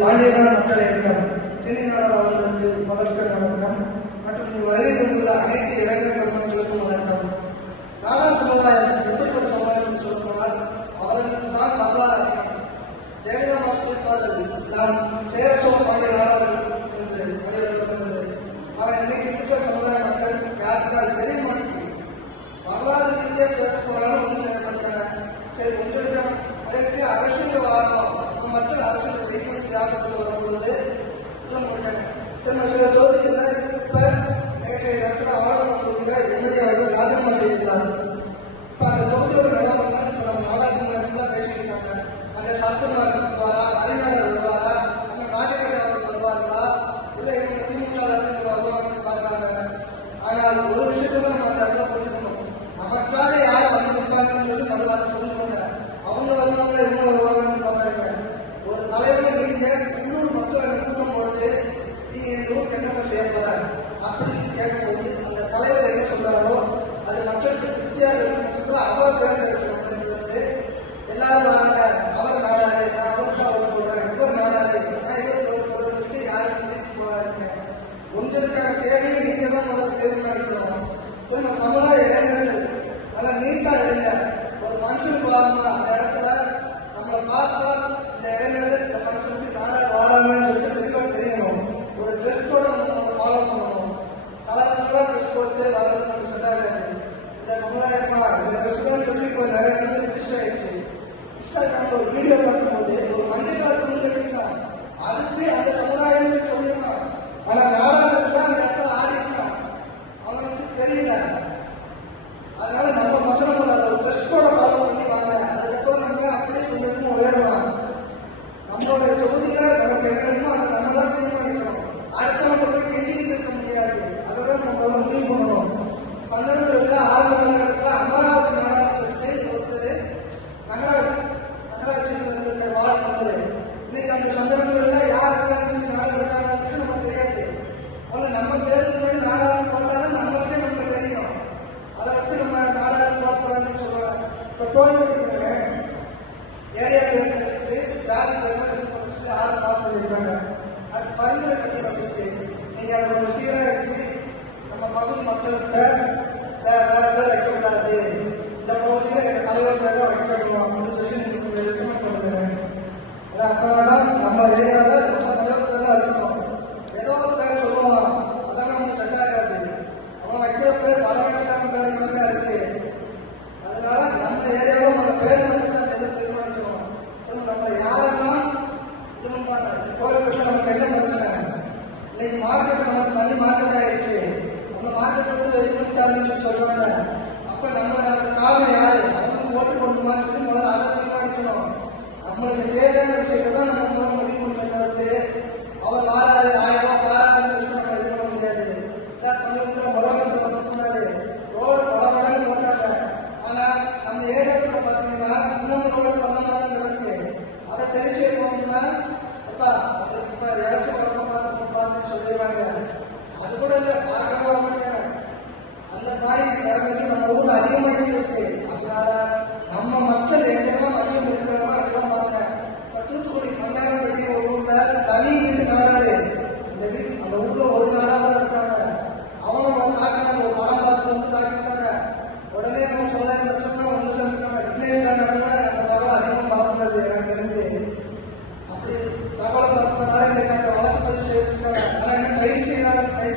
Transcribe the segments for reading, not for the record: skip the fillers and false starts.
பாண்டியனார் மக்கள் இயக்கம் சீனிநாதர் அவர்களுக்கு முதற்கண் வணக்கம் மற்றும் இங்கு வருகை தந்துள்ள அனைத்து இளைஞர் பெருமக்களுக்கும் வணக்கம். நாடார் சமுதாயம் எப்படிப்பட்ட சமுதாயம் என்று சொல்லப்போனால் அவர்களுக்கு தான் வரலாறு அதிகம். ஜெயலலிதா மாஸ்டர் நாம் சேர சோழ பாண்டிய நாடார்கள் என்று வலியுறுத்தப்பட்டது. ஆனால் இன்னைக்கு இருக்க சமுதாய மக்கள் யாருக்கு அது தெரிய மாட்டேங்குது. வரலாறு ரீதியாக பேச போனாலும் ஒன்றும் செய்ய மாட்டாங்க. சரி, உங்களுக்கு முயற்சி அரசியல் வாரம் நம்ம மக்கள் அரசியல் ஜெயிக்கணும் யாருக்கு வரும்பொழுது திரும்ப சில தொகுதிகளில் இப்ப நேற்றைய இடத்துல அவலகம் தொகுதியில் எம்எல்ஏ அவர்கள் ராஜினாமா செய்திருந்தார். இப்ப அந்த தொகுதியோட நிலவரம் தான் இப்ப நம்ம நாடாளுமன்றத்தில் தான் பேசியிருக்காங்க. அந்த சத்துமார் வருவாரா, அறிஞர் வருவாரா, நம்ம ராஜகேஜ் அவர்கள் வருவார்களா, இல்லை இவங்க திமுக வருவாங்கன்னு பார்த்தாங்க. ஆனால் ஒரு விஷயத்த நம்ம அந்த இடத்துல புரிஞ்சுக்கணும். நமக்காக யார் வந்து நிற்பாங்கன்னு சொல்லி நல்லா புரிஞ்சுக்கோங்க. அவங்க வருவாங்க, இவங்க வருவாங்கன்னு பார்த்தாங்க. ஒரு தலைவர் நீங்க உள்ளூர் மக்கள் கூட்டம் போட்டு ஊருக்கு என்ன செய்ய போற அப்படின்னு கேட்கும்போது அந்த தலைவர் என்ன சொல்றாரோ அது மக்களுக்கு திருப்தியாக இருக்கும். அவரை தேர்ந்தெடுக்கிறது எல்லாரும் வாங்க, அவர் நாடாரு, நான் அவருக்கு அவர் போடுறேன், இவர் நாடாரு, நான் இவருக்கு அவர் போடுறதுக்கு யாரும் முயற்சி போறாருங்க. உங்களுக்கான தேவையை நீங்க தான் முதல்ல தீர்மானிக்கணும். திரும்ப சமுதாய இளைஞர்கள் நல்லா நீட்டா இருங்க. ஒரு ஃபங்க்ஷனுக்கு வாரமா அந்த இடத்துல நம்மளை பார்த்தா இந்த இளைஞர்கள் இந்த ஃபங்க்ஷனுக்கு நாடார் வாராங்கன்னு சொல்லிட்டு தெளிவாக தெரியணும். ஒரு ட்ரெஸ் கூட நம்ம ஃபாலோ பண்ணணும். கலர் கலராக ட்ரெஸ் போட்டு வர்றது நமக்கு செட் ஆகாது. இந்த சமுதாயமா இந்த ட்ரெஸ் தான் சொல்லி இப்போ நிறைய பேர் ரிஜிஸ்டர் ஆயிடுச்சு. இன்ஸ்டாகிராம்ல ஒரு வீடியோ பார்க்கும்போது ஒரு மஞ்சள் கலர் துணி கட்டிருக்கான், அதுக்கு அந்த சமுதாயம் சொல்லியிருக்கான். ஆனால் நாடாளுக்கு அந்த இடத்துல ஆடிருக்கான், அவனுக்கு தெரியல. அதனால நம்ம பசங்க ஒரு ட்ரெஸ் கூட ஃபாலோ பண்ணி வாங்க. அதுக்கப்புறம் நம்ம அப்படியே கொஞ்சம் உயரலாம். நம்மளுடைய தொகுதியில நமக்கு என்ன இருக்குமோ அதை நம்ம தான் தீர்மானிக்கணும். அடுத்தவங்க போய் கெட்டிட்டு இருக்க முடியாது. அதை தான் நம்ம முடிவு பண்ணணும். சந்தனத்துல ஆரம்ப நகரத்துல அமராவதி நாடாளுக்கு ஒருத்தர் நகராட்சி வார்டு வந்தது. இன்னைக்கு அந்த சந்தனத்துல யார் இருக்காங்க நாடு இருக்காங்கன்னு நமக்கு தெரியாது. நம்ம பேருக்கு போய் நாடாளு போட்டாலும் நம்மளுக்கே நமக்கு தெரியும். அதை வச்சு நம்ம நாடாளு போடலாம்னு சொல்றாங்க. இப்போ கோயில் ஏரியா பேருக்கு ஜாதி பேருக்கு 6 பாஸ் பண்ணியிருக்காங்க. அது பரிந்துரை கட்டி வந்துருக்கு. நீங்க அதை ஒரு சீராக எடுத்து நம்ம பகுதி மக்கள்கிட்ட வேற பேர் வைக்கக்கூடாது, இந்த பகுதியில் எங்கள் தலைவர் பேர் தான் வைக்கணும் அப்படின்னு சொல்லி நீங்க ரெக்கமெண்ட் பண்ணுங்க. அப்பதான் நம்ம ஏரியாவில் நம்ம தலைவர் பேர் தான் இருக்கணும். ஏதோ ஒரு பேர் சொல்லுவான், அதெல்லாம் நமக்கு செட் ஆகாது. அவன் வைக்கிற பேர் பல வைக்கிறாங்க பேர் தான் இருக்கு. அதனால நம்ம ஏரியாவில் நம்ம பேர் மட்டும் தான் தீர்மானிக்கணும். நம்ம யாரெல்லாம் இது பண்ணுவாங்க. இந்த கோயில்பட்டு நமக்கு என்ன பிரச்சனை? இன்னைக்கு மார்க்கெட் நமக்கு தனி மார்க்கெட் ஆயிடுச்சு. அந்த மார்க்கெட் விட்டு எதிர்த்தாங்கன்னு சொல்றாங்க. அப்ப நம்ம காரணம் யாரு? அவங்களுக்கு ஓட்டு கொண்டு மாதிரி முதல்ல அதை தீர்மானிக்கணும். நம்மளுக்கு தேவையான விஷயத்தை தான் நம்ம முதல்ல முடிவு பண்ணுறது. அவர் வாராரு 1000 ரூபாய் வாராருன்னு நம்ம இது பண்ண முடியாது. சமீபத்தில் முதலமைச்சர் சொன்னாரு ரோடு பல மடங்கு போட்டாங்க. ஆனா நம்ம ஏரியாவில் பார்த்தீங்கன்னா இன்னும் ரோடு பண்ணலாம் நடக்கு. அதை சரி செய்ய போனோம்னா இப்ப எலெக்ஷன் பார்த்து சொல்லிடுவாங்க. அது கூட இல்லை, பார்க்கவே மாட்டேங்க. அந்த மாதிரி நிலைமைக்கு நம்ம ஊர்ல அதிகமாக இருக்கு. அதனால நம்ம மக்கள் எங்கெல்லாம் அதிகம் இருக்கிறோமோ அதெல்லாம் பாருங்க. இப்ப தூத்துக்குடி பண்டாரப்பட்டி ஒரு ஊர்ல தனி வீட்டு நாடாரு, அந்த வீட்டு அந்த ஊர்ல ஒரு நாடாதான் இருக்காங்க. அவங்க தாக்கினாங்க, ஒரு படம் பார்த்து வந்து தாக்கிட்டாங்க. உடனே நம்ம சமுதாயம் மட்டும்தான் வந்து சேர்ந்துட்டாங்க. வில்லேஜ் தானே அந்த தகவல் அதிகம் பார்க்கறது எனக்கு தெரிஞ்சு. அப்படி தகவல் பார்க்கறதுனால இன்னைக்கு அந்த வழக்கு பதிவு செய்திருக்காங்க. ஆனா என்ன கைது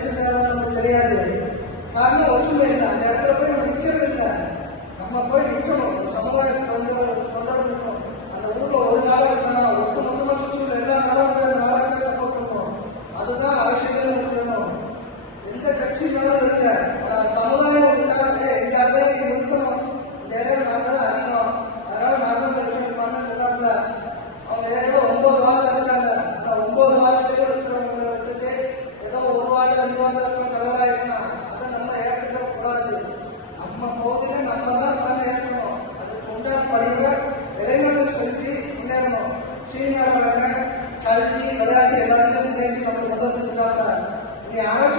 செய்யறாங்க நமக்கு தெரியாது. காரணம் ஒற்றுமை இல்லை. அந்த இடத்துல போய் நம்ம நிற்கிறது இல்லை. நம்ம போய் நிற்கணும். சமுதாயத்தை கொண்டாடணும். அந்த ஊர்ல ஒரு நாளா இருக்கணும். ஒட்டுமொத்தமா சுற்றி எல்லா நாளும் சப்போர்ட் பண்ணணும். அதுதான் அரசியல் இருக்கணும். எந்த கட்சினாலும் இருங்க, சமுதாயம் உண்டாக எங்காக இருக்கணும். இந்த இடம் நாங்கள் அதிகம், அதனால நாங்கள் பண்ண சொல்றாங்க. அவங்க ஏற்கனவே 9 வார்டு இருக்காங்க. 9 வார்டுலேயே இருக்கிறவங்க விட்டுட்டு ஏதோ ஒரு வார்டு 2 வார்டு இருக்க தலைவராயிருக்கா. அதை நம்ம ஏற்றுக்க கூடாது. நம்ம பகுதியில் நம்ம தான் ஏற்கணும். அதுக்கு உண்டான படிவ இளைஞர்கள் செஞ்சு முன்னேறணும். சீனியரான கல்வி விளையாட்டு எல்லாத்தையும் முன்னேற்றி நம்ம முதல் இருக்காங்க. நீ அரசு